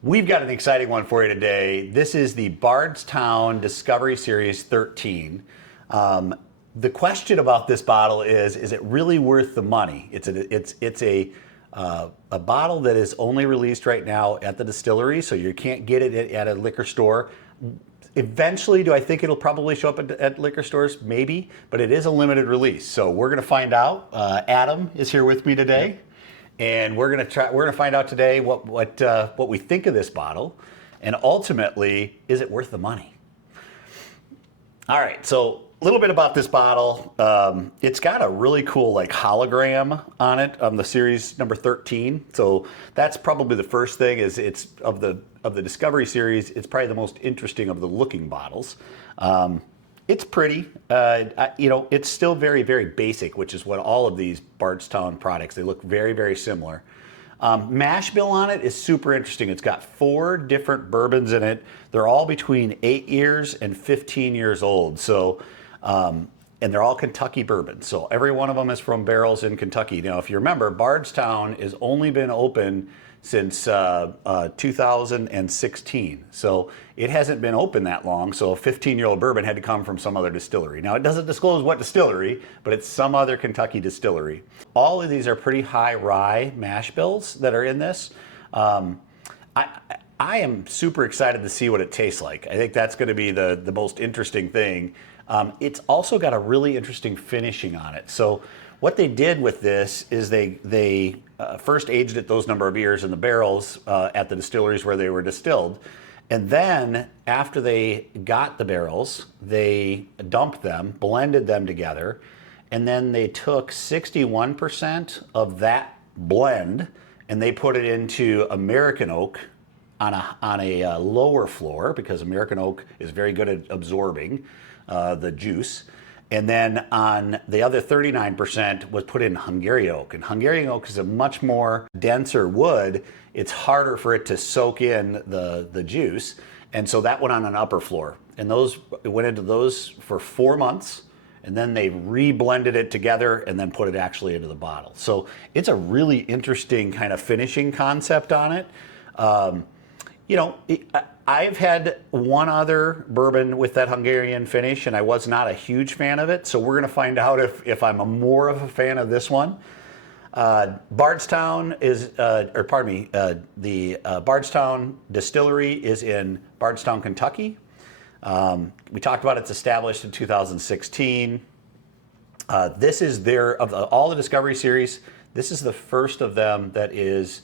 We've got an exciting one for you today. This is the Bardstown Discovery Series 13. The question about this bottle is it really worth the money? It's a bottle that is only released right now at the distillery, so you can't get it at a liquor store. Eventually, do I think it'll probably show up at liquor stores? Maybe, but it is a limited release. So we're going to find out. Adam is here with me today. And we're gonna find out today what we think of this bottle, and ultimately, is it worth the money? All right, so a little bit about this bottle. It's got a really cool like hologram on it on the series number 13. So that's probably the first thing. Is it's of the Discovery series, it's probably the most interesting of the looking bottles. It's pretty, it's still very, very basic, which is what all of these Bardstown products, they look very, very similar. Mash bill on it is super interesting. It's got 4 different bourbons in it. They're all between 8 years and 15 years old. So, and they're all Kentucky bourbons. So every one of them is from barrels in Kentucky. Now, if you remember, Bardstown has only been open since 2016. So it hasn't been open that long. So a 15-year-old bourbon had to come from some other distillery. Now it doesn't disclose what distillery, but it's some other Kentucky distillery. All of these are pretty high rye mash bills that are in this. I am super excited to see what it tastes like. I think that's going to be the most interesting thing. It's also got a really interesting finishing on it. So what they did with this is they first aged it those number of years in the barrels at the distilleries where they were distilled. And then after they got the barrels, they dumped them, blended them together, and then they took 61% of that blend and they put it into American oak on a lower floor, because American oak is very good at absorbing the juice. And then on the other 39% was put in Hungarian oak. And Hungarian oak is a much more denser wood. It's harder for it to soak in the juice. And so that went on an upper floor. And it went into those for 4 months. And then they re-blended it together and then put it actually into the bottle. So it's a really interesting kind of finishing concept on it. I've had one other bourbon with that Hungarian finish, and I was not a huge fan of it. So we're going to find out if I'm more of a fan of this one. Bardstown is, the Bardstown Distillery is in Bardstown, Kentucky. We talked about it's established in 2016. This is all the Discovery series, this is the first of them that is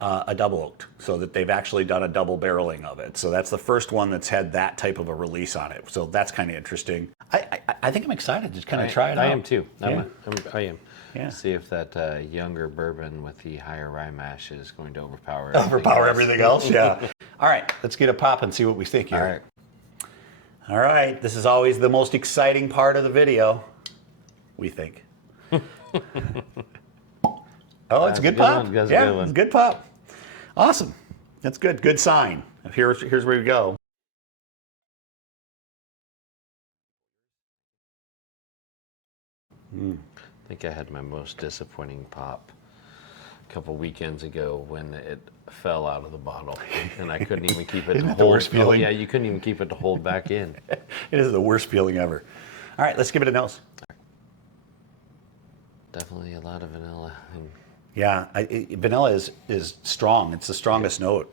a double oaked, so that they've actually done a double barreling of it. So that's the first one that's had that type of a release on it. So that's kind of interesting. I think I'm excited to kind of try it out. I am too. Yeah. I am. Yeah. See if that younger bourbon with the higher rye mash is going to overpower everything else. Yeah. All right, let's get a pop and see what we think here. All right. This is always the most exciting part of the video, we think. Oh, it's a good pop. Yeah, it's a good pop. Awesome. That's good. Good sign. Here's where we go. I think I had my most disappointing pop a couple weekends ago when it fell out of the bottle, and I couldn't even keep it Isn't to that the worst hold. feeling? Oh, yeah, you couldn't even keep it to hold back in. It is the worst feeling ever. All right, let's give it a nose. Definitely a lot of vanilla. Yeah, vanilla is strong. It's the strongest note.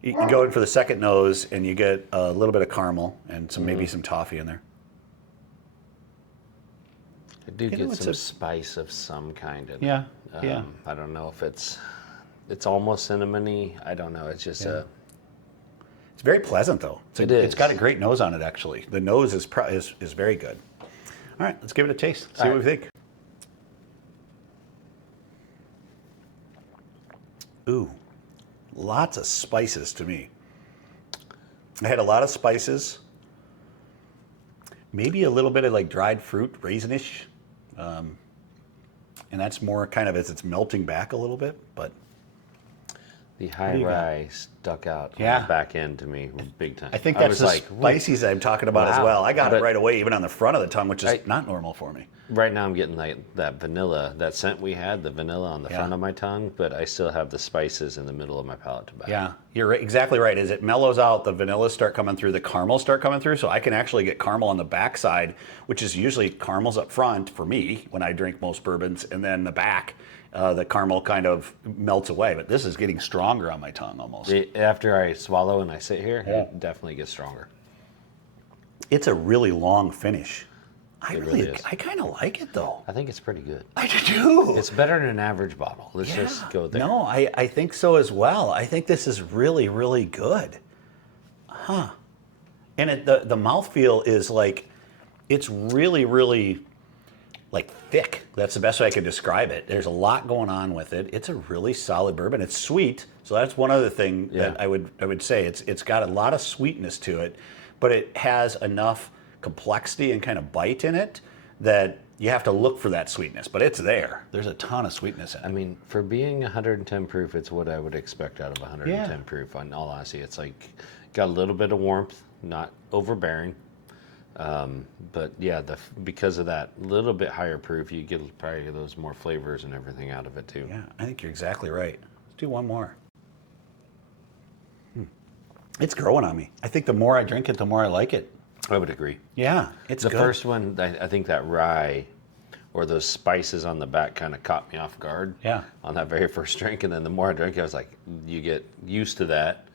You go in for the second nose, and you get a little bit of caramel and maybe some toffee in there. I do get some spice of some kind in Yeah, it. yeah. I don't know if it's almost cinnamony. I don't know. It's just It's very pleasant though. It is. It's got a great nose on it actually. The nose is very good. All right, let's give it a taste. See what we think. Ooh, lots of spices to me. I had a lot of spices. Maybe a little bit of like dried fruit, raisinish. And that's more kind of as it's melting back a little bit, but The high rye stuck out on Yeah. the back end to me big time. I think that's the spices I'm talking about as well. I got it right away, even on the front of the tongue, which is not normal for me. Right now I'm getting like that vanilla, that scent we had, the vanilla on the front of my tongue, but I still have the spices in the middle of my palate tobacco. Yeah, you're exactly right. As it mellows out, the vanillas start coming through, the caramels start coming through, so I can actually get caramel on the backside, which is usually caramels up front for me when I drink most bourbons, and then the back, the caramel kind of melts away. But this is getting stronger on my tongue almost. After I swallow and I sit here, it definitely gets stronger. It's a really long finish. Really is. I kind of like it though. I think it's pretty good. I do. It's better than an average bottle. Let's just go there. No, I think so as well. I think this is really, really good. Huh. And the mouthfeel is like, it's really, really like thick. That's the best way I could describe it. There's a lot going on with it. It's a really solid bourbon. It's sweet. So that's one other thing that I would say. It's got a lot of sweetness to it, but it has enough complexity and kind of bite in it that you have to look for that sweetness, but it's there. There's a ton of sweetness in it. I mean, for being 110 proof, it's what I would expect out of 110 proof. In all honesty, it's like got a little bit of warmth, not overbearing, but yeah, because of that little bit higher proof, you get probably those more flavors and everything out of it too. Yeah, I think you're exactly right. Let's do one more. It's growing on me. I think the more I drink it, the more I like it. I would agree. Yeah, it's the good. first one. I think that rye or those spices on the back kind of caught me off guard. Yeah. On that very first drink, and then the more I drank it, I was like, you get used to that,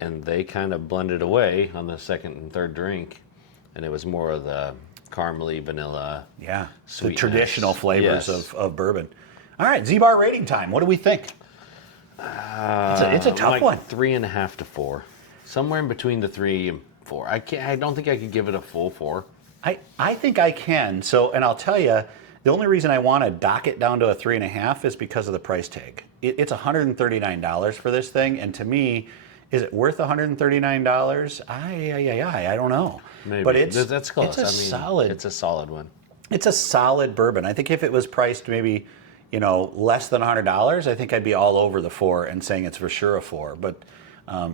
and they kind of blended away on the second and third drink, and it was more of the caramely vanilla. Yeah, sweetness. The traditional flavors of bourbon. All right, ZBar rating time. What do we think? It's a tough like one. 3.5 to 4, somewhere in between the 3 and 4. I don't think I could give it a full 4. I think I can. So, and I'll tell you, the only reason I want to dock it down to a 3.5 is because of the price tag. It's $139 for this thing, and to me, is it worth $139? I don't know. Maybe. But that's close. Solid. It's a solid one. It's a solid bourbon. I think if it was priced maybe, less than $100, I think I'd be all over the 4 and saying it's for sure a 4. But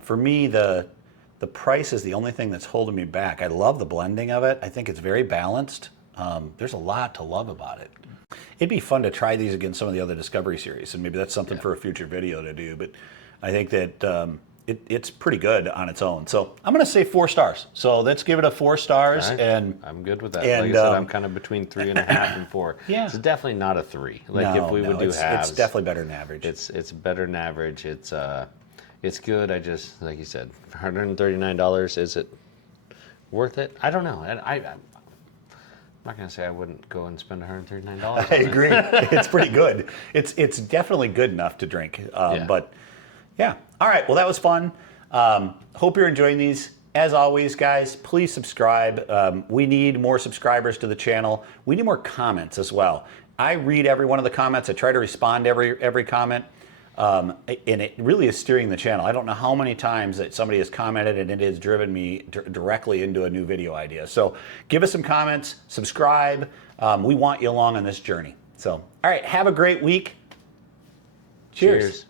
for me, the price is the only thing that's holding me back. I love the blending of it. I think it's very balanced. There's a lot to love about it. It'd be fun to try these against some of the other Discovery series, and maybe that's something for a future video to do. But I think that it's pretty good on its own. So I'm going to say 4 stars. So let's give it a 4 stars. Right. And I'm good with that. And, like I said, I'm kind of between 3.5 and 4. Yeah. It's definitely not a 3. Like if we would do halves, it's definitely better than average. It's better than average. It's good. I just, like you said, for $139, is it worth it? I don't know. I'm not going to say I wouldn't go and spend $139. I agree. It's pretty good. It's definitely good enough to drink. But yeah. All right. Well, that was fun. Hope you're enjoying these. As always, guys, please subscribe. We need more subscribers to the channel. We need more comments as well. I read every one of the comments. I try to respond to every comment. And it really is steering the channel. I don't know how many times that somebody has commented and it has driven me directly into a new video idea. So give us some comments, subscribe. We want you along on this journey. So, all right, have a great week. Cheers.